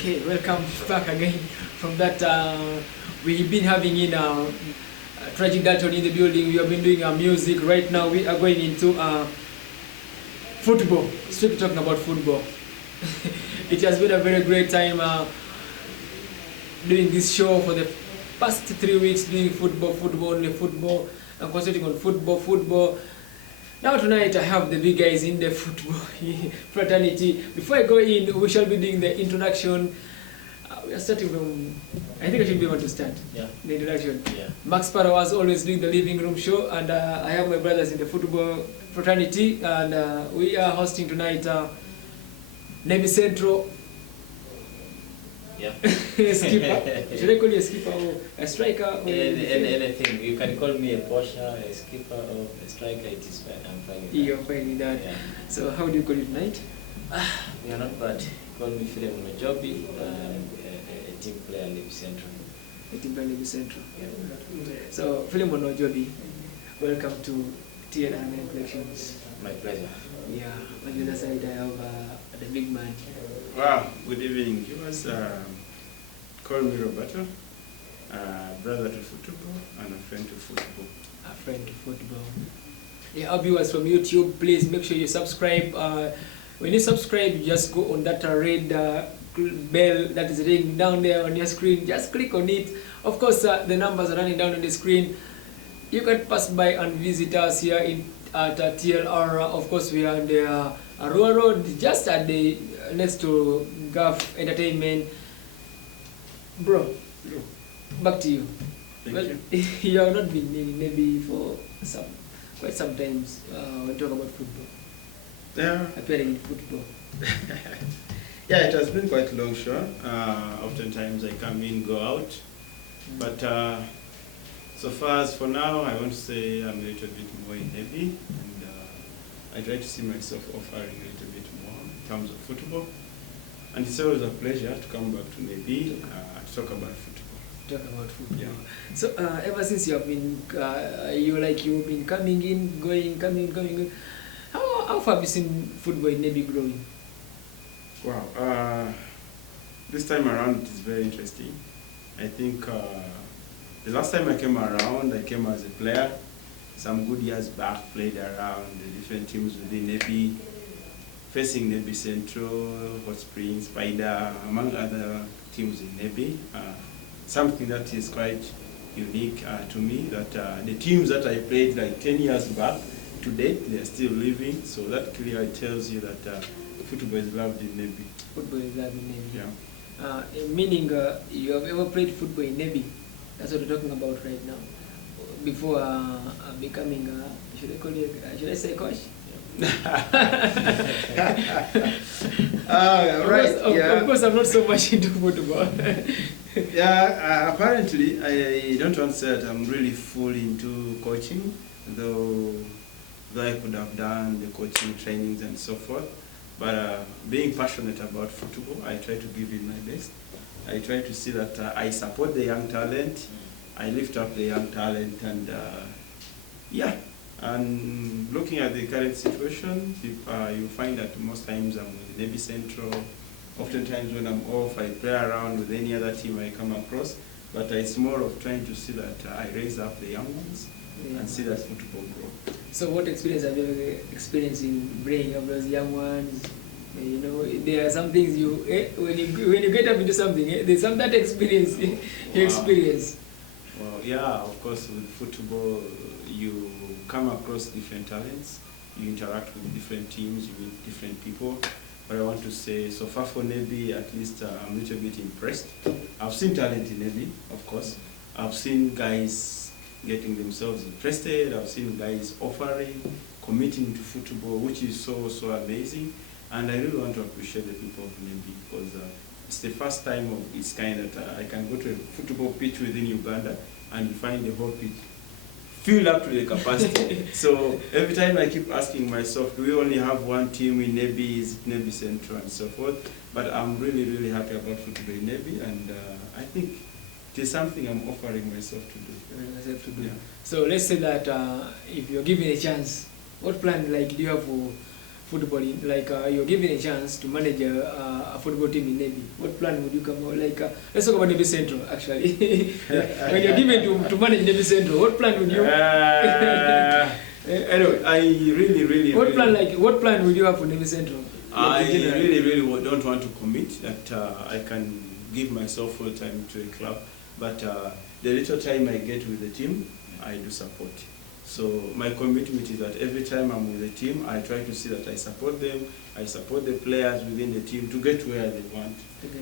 Okay, welcome back again from that. We've been having in Tragic Dalton in the building. We have been doing our music. Right now we are going into football. Strictly talking about football. It has been a very great time doing this show for the past 3 weeks, doing football, only football. I'm concentrating on football. Now tonight I have the big guys in the football fraternity. Before I go in, we shall be doing the introduction. We are starting from, I think I should be able to start. Yeah. The introduction. Yeah. Max Sparrow was always doing the living room show, and I have my brothers in the football fraternity, and we are hosting tonight Nebbi Central. Yeah. Skipper. Should I call you a skipper or a striker? Or anything. You can call me a pusher, a skipper, or a striker. It is fine. I'm fine with that. You're fine with that. Yeah. So how do you call it tonight? We are not bad. Call me Philimon, Ojobi, a team player, Nebbi Central. A team player, Nebbi Central. Yeah. So Philimon, Ojobi, welcome to TNR Collections. My pleasure. Yeah, on the other side I have the big man. Wow, good evening. You was call me Roberto, brother to football and a friend to football. A friend to football. Yeah, our viewers from YouTube, please make sure you subscribe. When you subscribe, you just go on that red bell that is ringing down there on your screen. Just click on it. Of course, the numbers are running down on the screen. You can pass by and visit us here at TLR. Of course, we are on the Arua Road, just at the next to Gulf Entertainment. Bro, back to you. Thank you. You have not been in Nebbi for quite some times when talk about football. Yeah. Appearing in football. Yeah, it has been quite long, sure. Oftentimes I come in, go out. But so far as for now, I want to say I'm a little bit more in Nebbi, and I try to see myself offering a little bit more in terms of football. And it's always a pleasure to come back to Nebbi to talk about football. Talk about football. Yeah. So ever since you have been, you've been coming in, going. How far have you seen football in Nebbi growing? Wow. This time around it is very interesting. I think the last time I came around, I came as a player. Some good years back, played around the different teams within Nebbi, facing Nebbi Central, Hot Springs, Spider, among other teams in Nebbi. Something that is quite unique to me, that the teams that I played like 10 years back, to date, they are still living. So that clearly tells you that football is loved in Nebbi. Football is loved in Nebbi. Yeah. Meaning you have ever played football in Nebbi? That's what we're talking about right now. Before becoming, should I say coach? Right. Of course, I'm not so much into football. Yeah, apparently, I don't want to say that I'm really full into coaching, though I could have done the coaching trainings and so forth. But being passionate about football, I try to give it my best. I try to see that I support the young talent, I lift up the young talent, and yeah. And looking at the current situation, you find that most times I'm with Nebbi Central. Oftentimes when I'm off, I play around with any other team I come across. But it's more of trying to see that I raise up the young ones and see that football grow. So what experience have you experienced in bringing up those young ones? You know, there are some things when you get up into something, there's some that experience you experience. Well, yeah, of course, with football, you come across different talents, you interact with different teams, you meet different people. But I want to say, so far for Nebbi, at least I'm a little bit impressed. I've seen talent in Nebbi, of course. I've seen guys getting themselves interested. I've seen guys offering, committing to football, which is so amazing. And I really want to appreciate the people of Nebbi, because it's the first time of its kind that I can go to a football pitch within Uganda and find the whole pitch filled up to the capacity. So every time I keep asking myself, do we only have one team in Nebbi? Is it Nebbi Central and so forth? But I'm really happy about football in Nebbi, and I think it is something I'm offering myself to do. Yeah. So let's say that if you're given a chance, what plan do you have football, like you're given a chance to manage a football team in Nebbi, what plan would you come out? Like, let's talk about Nebbi Central, actually. When you're given to manage Nebbi Central, what plan would you? Anyway, I really. What plan would you have for Nebbi Central? I really don't want to commit that I can give myself full time to a club, but the little time I get with the team, I do support. So my commitment is that every time I'm with the team, I try to see that I support them, I support the players within the team to get where they want.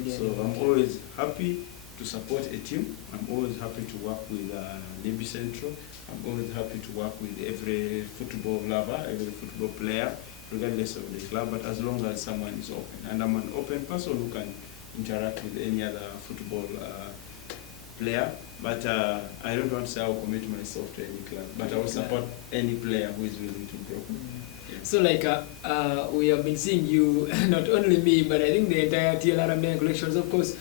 So I'm always happy to support a team. I'm always happy to work with Nebbi Central. I'm always happy to work with every football lover, every football player, regardless of the club, but as long as someone is open. And I'm an open person who can interact with any other football player. But I don't want to say I will commit myself to any club, but I will support any player who is willing to grow. Yeah. So like we have been seeing you, not only me, but I think the entire TLR collections, of course,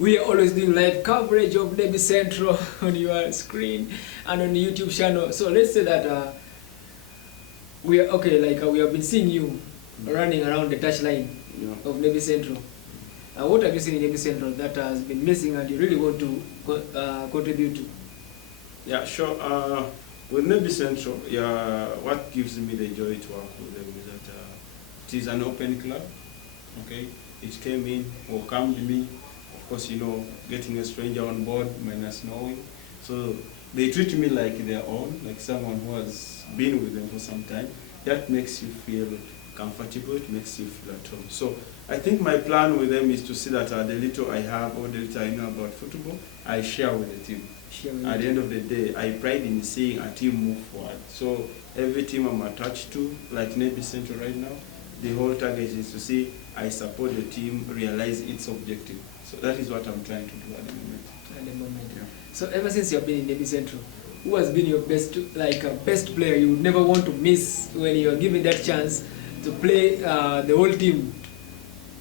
we are always doing live coverage of Nebbi Central on your screen and on the YouTube channel. So let's say that we are okay, like we have been seeing you running around the touchline of Nebbi Central. What have you seen in Nebbi Central that has been missing and you really want to contribute to? Yeah, sure. With Nebbi Central, what gives me the joy to work with them is that it is an open club. Okay, it came in, welcomed me. Of course, you know, getting a stranger on board minus knowing. So they treat me like their own, like someone who has been with them for some time. That makes you feel comfortable, it makes you feel at home. So I think my plan with them is to see that the little I have or the little I know about football, I share with the team. At the end of the day, I pride in seeing a team move forward. So every team I'm attached to, like Nebbi Central right now, the whole target is to see I support the team realize its objective. So that is what I'm trying to do at the moment. At the moment. Yeah. So ever since you've been in Nebbi Central, who has been your best, best player you would never want to miss when you are given that chance to play the whole team?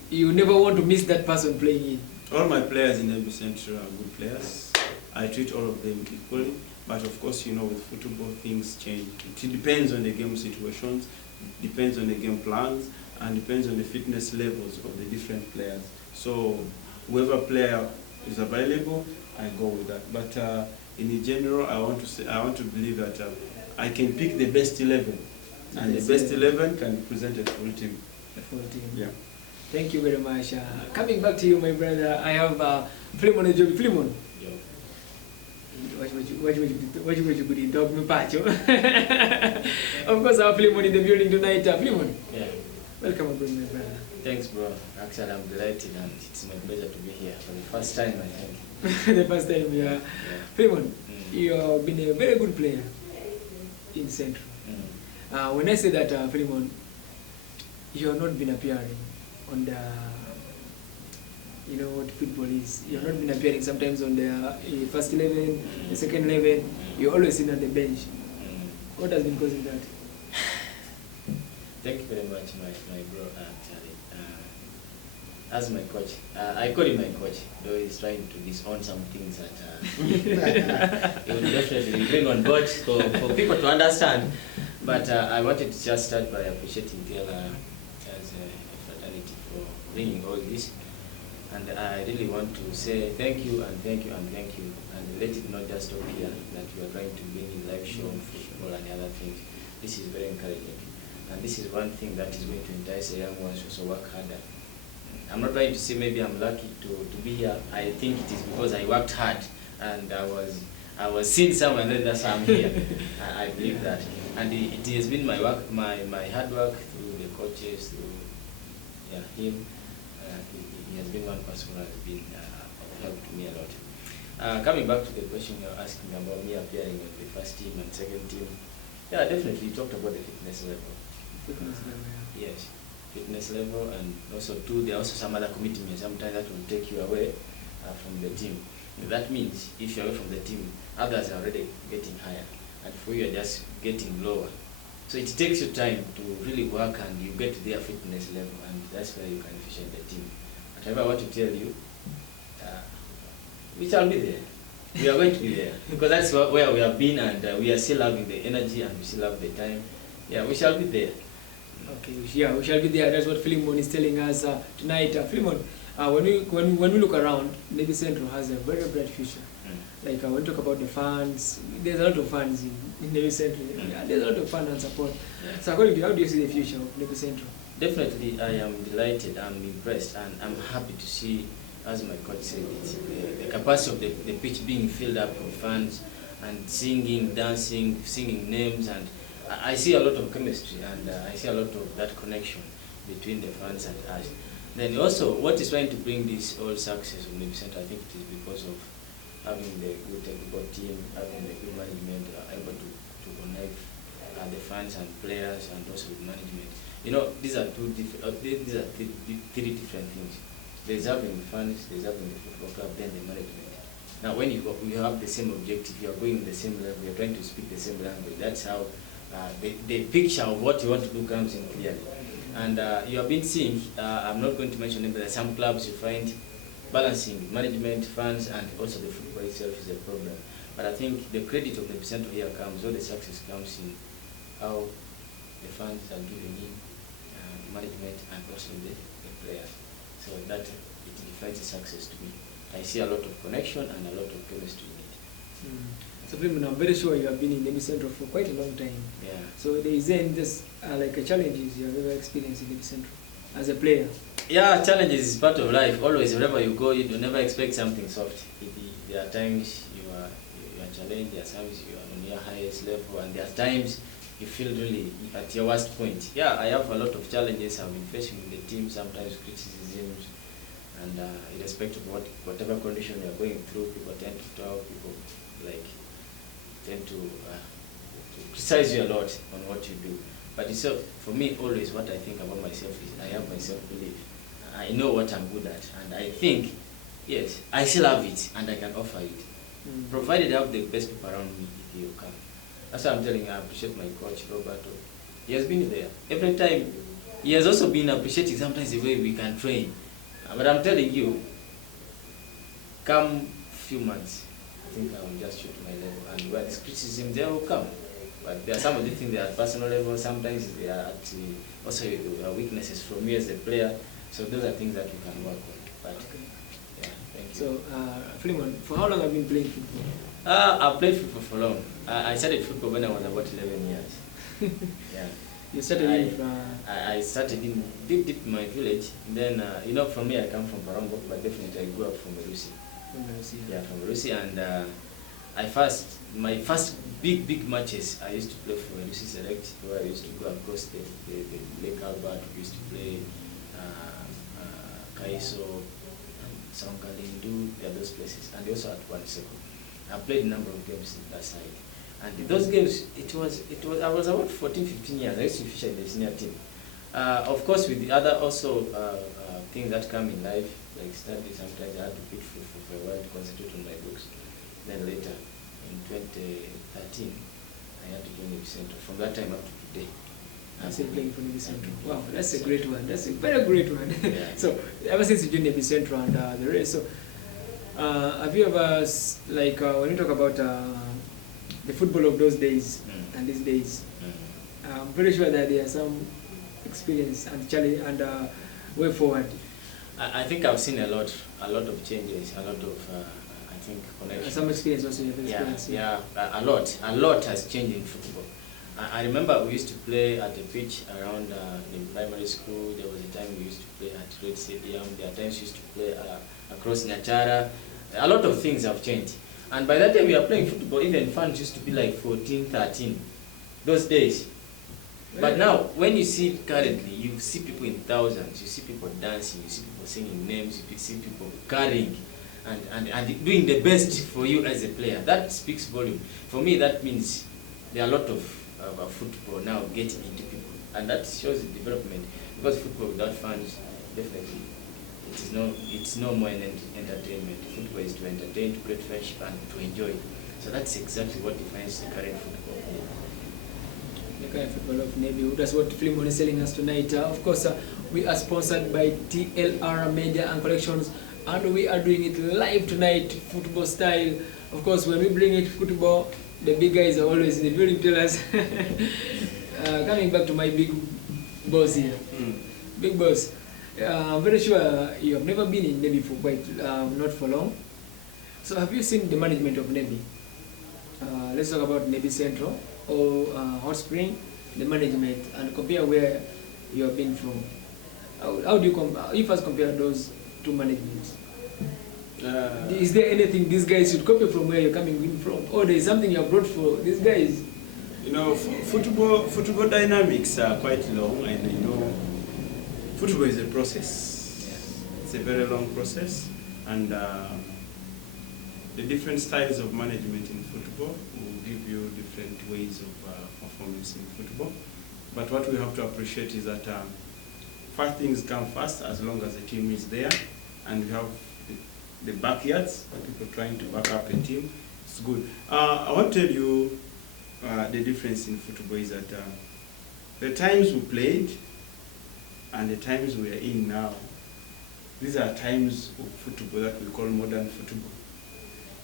You never want to miss that person playing in. All my players in Nebbi Central are good players. I treat all of them equally. But of course, you know, with football, things change. It depends on the game situations, depends on the game plans, and depends on the fitness levels of the different players. So whoever player is available, I go with that. But in general, I want to believe that I can pick the best 11, and the best 11 can present a full team. A full team. Yeah. Thank you very much. Coming back to you, my brother, I have Philimon Ojobi. Philimon. What you could talk me pacho. Of course, our Philimon in the building tonight. Philimon. Yeah. Welcome aboard, my brother. Thanks, bro. Actually, I'm delighted and it's my pleasure to be here for the first time, I think. The first time, yeah. Philimon, you have been a very good player in Central. When I say that, Philimon, you have not been appearing on the, you know what football is. You have not been appearing sometimes on the first 11, the second 11. You're always sitting on the bench. What has been causing that? Thank you very much, my bro, actually. As my coach, I call him my coach, though he's trying to disown some things that he will definitely bring on board for people to understand. But I wanted to just start by appreciating Taylor as a fraternity for bringing all this. And I really want to say thank you and thank you and thank you. And let it not just stop here, that you are trying to bring in live show, football and other things. This is very encouraging. And this is one thing that is going to entice a young one to also work harder. I'm not trying to say maybe I'm lucky to be here. I think it is because I worked hard and I was seen somewhere, and then that's why I'm here. I believe that. And it has been my work, my hard work through the coaches, through him. He has been one person who has been helped me a lot. Coming back to the question you're asking about me appearing with the first team and second team, yeah, definitely you talked about the fitness level. Fitness level, yeah. Yes, fitness level, and also too, there are also some other commitments sometimes that will take you away from the team. That means if you're away from the team, others are already getting higher, and for you, you're just getting lower. So it takes you time to really work, and you get to their fitness level, and that's where you can efficient the team. Whatever I want to tell you, we shall be there. We are going to be there, because that's where we have been, and we are still having the energy, and we still have the time. Yeah, we shall be there. Okay, yeah, we shall be there. That's what Philimon is telling us tonight. Philimon, when we look around, Nebbi Central has a very bright future. Like when we talk about the fans, there's a lot of fans in Nebbi Central. Yeah, there's a lot of fans and support. Yeah. So according to you, how do you see the future of Nebbi Central? Definitely, I am delighted, I'm impressed, and I'm happy to see, as my coach said, the capacity of the pitch being filled up with fans and singing, dancing, singing names, and I see a lot of chemistry, and I see a lot of that connection between the fans and us. Then also, what is trying to bring this all success of Nebbi Central, I think it is because of having the good technical team, having the good management, able to connect the fans and players, and also with management. You know, these are three different things. There's having fans, there's having the football club, then the management. Now, when you have the same objective, you are going the same level, you're trying to speak the same language. That's how the picture of what you want to do comes in clearly. And you have been seeing, I'm not going to mention it, but there are some clubs you find balancing management, fans, and also the football itself is a problem. But I think the credit of the Central here comes, all the success comes in how the fans are giving in management and also the players. So that it defines a success to me. I see a lot of connection and a lot of chemistry in it. So Philimon, I'm very sure you have been in Nebbi Central for quite a long time. Yeah. So there is this like a challenges you have ever experienced in Nebbi Central as a player? Yeah, challenges is part of life. Always, wherever you go, you do never expect something soft. There are times you are challenged, there are times you are on your highest level, and there are times you feel really at your worst point. Yeah, I have a lot of challenges I've been facing with the team, sometimes criticisms, and irrespective of whatever condition you're going through, people tend to talk, people tend to criticize you a lot on what you do. But it's for me, always what I think about myself is I have my self-belief. I know what I'm good at, and I think, yes, I still have it, and I can offer it. Provided I have the best people around me, if you come. That's why I'm telling you, I appreciate my coach, Roberto. He has been there. Every time, he has also been appreciating sometimes the way we can train. But I'm telling you, come few months, I think I will just shoot my level. And where there's criticism, they will come. But there are some of the things they are at personal level, sometimes they are at also weaknesses from me as a player. So those are things that we can work on. But yeah, thank you. So, Philimon, for how long have you been playing football? I've played football for long. I started football when I was about 11 years. Yeah. You started I started in deep in my village. Then, you know, from me I come from Parango, but definitely I grew up from Verusi. Yeah, from Verusi. And my first big matches, I used to play for Verusi Select, where I used to go across the Lake Albert. We used to play Kaiso, Sangalindu, there are those places. And also at Waniseko. I played a number of games in that side. And those games, I was about 14, 15 years. I used to feature in the senior team. Of course, with the other also things that come in life, like study, sometimes I had to quit football for a while to concentrate on my books. Then later, in 2013, I had to join Nebbi Central. From that time up to today. I'm still playing for Nebbi Central. Wow, that's a great one. That's a very great one. Yeah. So, ever since you joined Nebbi Central and the rest, so have you ever, like, when you talk about the football of those days and these days, I'm pretty sure that there are some experience and challenge and way forward. I think I've seen a lot of changes, a lot of I think connections. Some experience also you have experienced. Yeah, a lot has changed in football. I remember we used to play at the pitch around in primary school. There was a time we used to play at Red Stadium. There are times we used to play across Nyachara. A lot of things have changed. And by that time we are playing football, even fans used to be like 14, 13, those days. But now, when you see it currently, you see people in thousands, you see people dancing, you see people singing names, you see people carrying and doing the best for you as a player. That speaks volume. For me, that means there are a lot of football now getting into people. And that shows the development. Because football without fans, definitely, it's no more an entertainment. Football is to entertain, to create friendship, and to enjoy. So that's exactly what defines the current football. The current football of Nebbi. That's what Philimon is telling us tonight. Of course, we are sponsored by TLR Media and Collections, and we are doing it live tonight, football style. Of course, when we bring it football, the big guys are always in the building. Tell us. Coming back to my big boss here. Big boss. I'm very sure you have never been in Nebbi for quite not for long. So have you seen the management of Nebbi? Let's talk about Nebbi Central or Hot Spring, the management, and compare where you have been from. How do you first compare those two managements? Is there anything these guys should copy from where you're coming in from, or there is something you have brought for these guys? You know, football dynamics are quite long, and you know, football is a process. It's a very long process, and the different styles of management in football will give you different ways of performance in football. But what we have to appreciate is that first things come first, as long as the team is there, and we have the backyards, people trying to back up a team. It's good. I want to tell you the difference in football is that the times we played and the times we are in now, these are times of football that we call modern football.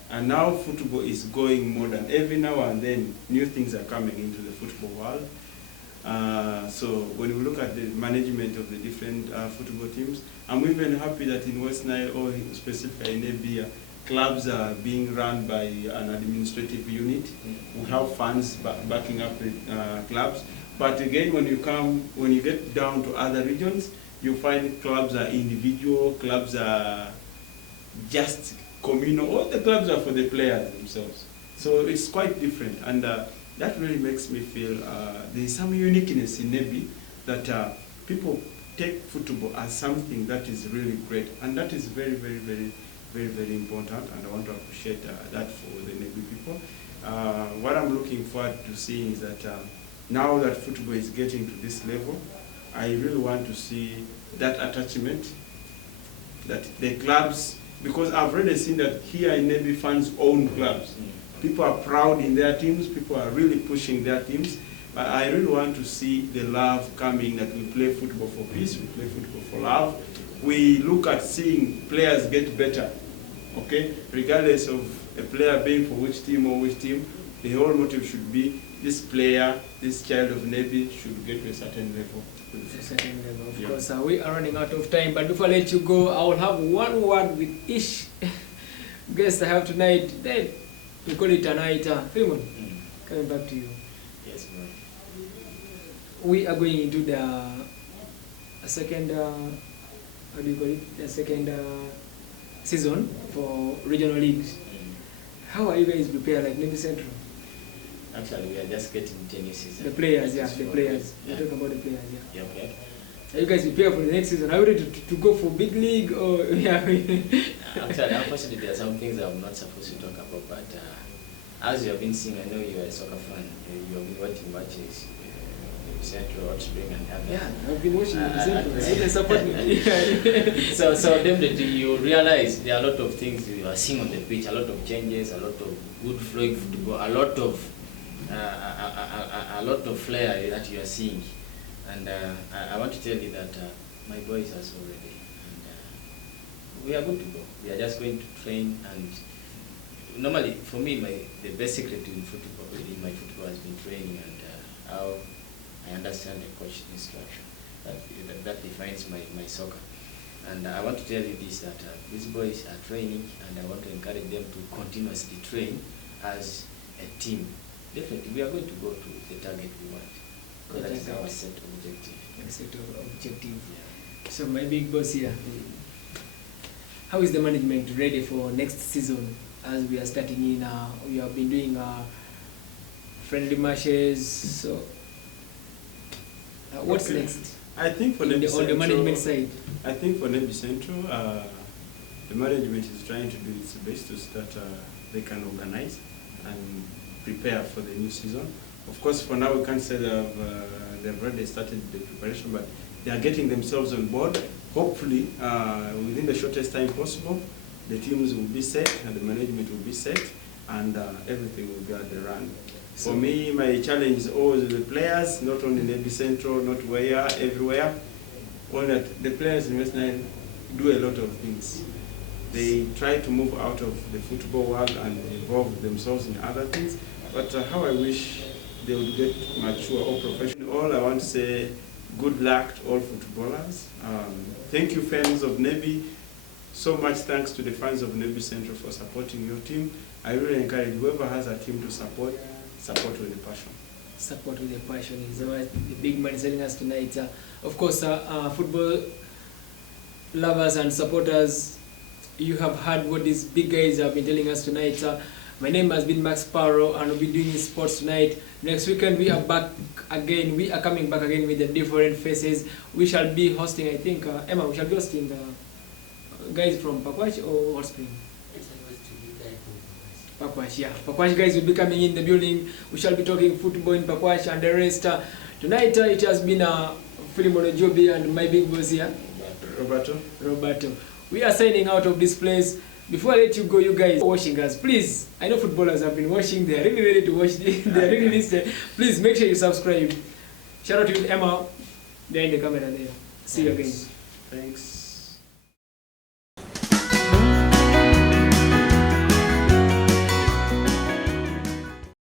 And now football is going modern. Every now and then, new things are coming into the football world. So when we look at the management of the different football teams, I'm even happy that in West Nile, or specifically in Nebbi, clubs are being run by an administrative unit. We have funds backing up the clubs. But again, when you get down to other regions, you find clubs are individual, clubs are just communal. All the clubs are for the players themselves. So it's quite different. And that really makes me feel there is some uniqueness in Nebbi that people take football as something that is really great, and that is very, very, very, very, very important, and I want to appreciate that for the Nebbi people. What I'm looking forward to seeing is that now that football is getting to this level, I really want to see that attachment, that the clubs, because I've already seen that here in Nebbi, fans own clubs. People are proud in their teams, people are really pushing their teams, but I really want to see the love coming, that we play football for peace, we play football for love. We look at seeing players get better, okay? Regardless of a player being for which team or which team, the whole motive should be this player, this child of Nebbi should get to a certain level. A certain level, of course. We are running out of time, but before I let you go, I will have one word with each guest I have tonight. Then we call it a night. Philimon, coming back to you. Yes, ma'am. We are going into the second, how do you call it? The second season for regional leagues. How are you guys prepared, like Nebbi Central? Actually, we are just getting into a new season. The players, yeah, the players. We're talking about the players, yeah. Yeah, okay. Are you guys prepared for the next season? Are you ready to go for big league or yeah? Actually, unfortunately, there are some things I'm not supposed to talk about, but as you have been seeing, I know you are a soccer fan. You have been watching matches, Central, Hot Spring, and others. Yeah, I've been watching Central. So they support me. So definitely you realize there are a lot of things you are seeing on the pitch, a lot of changes, a lot of good flowing football, a lot of flair that you are seeing. And I want to tell you that my boys are so ready. And we are good to go. We are just going to train, and normally for me, the best secret in my football has been training and how I understand the coach instruction. That defines my soccer. And I want to tell you this, that these boys are training, and I want to encourage them to continuously train as a team. Definitely, we are going to go to the target we want. Because that is our set objective. Set objective. Yeah. So my big boss here, how is the management ready for next season? As we are starting in, we have been doing friendly matches. So what's next? I think for Nebbi Central, on the management side. I think for Nebbi Central, the management is trying to do its best to start. They can organize and prepare for the new season. Of course, for now we can't say they've already started the preparation, but they are getting themselves on board. Hopefully, within the shortest time possible, the teams will be set and the management will be set, and everything will be at the run. So for me, my challenge is always the players, not only in Nebbi Central, not where, everywhere. All that the players in West Nile do a lot of things. They try to move out of the football world and involve themselves in other things. But how I wish they would get mature or professional. All I want to say, good luck to all footballers. Thank you, fans of Nebbi. So much thanks to the fans of Nebbi Central for supporting your team. I really encourage whoever has a team to support with a passion. Support with a passion is what the big man is telling us tonight. Of course, football lovers and supporters, you have heard what these big guys have been telling us tonight. My name has been Max Sparrow, and we'll be doing sports tonight. Next weekend we are back again. We are coming back again with the different faces. We shall be hosting, I think, Emma, we shall be hosting the guys from Pakwach or Hot Spring? Pakwach, yeah. Pakwach guys will be coming in the building. We shall be talking football in Pakwach and the rest. Tonight it has been Philimon, Ojobi and my big boss here, Roberto. We are signing out of this place. Before I let you go, you guys are watching us. Please, I know footballers have been watching. They are really ready to watch. They are really listening. Please make sure you subscribe. Shout out to Emma behind the camera there. See you again. Thanks.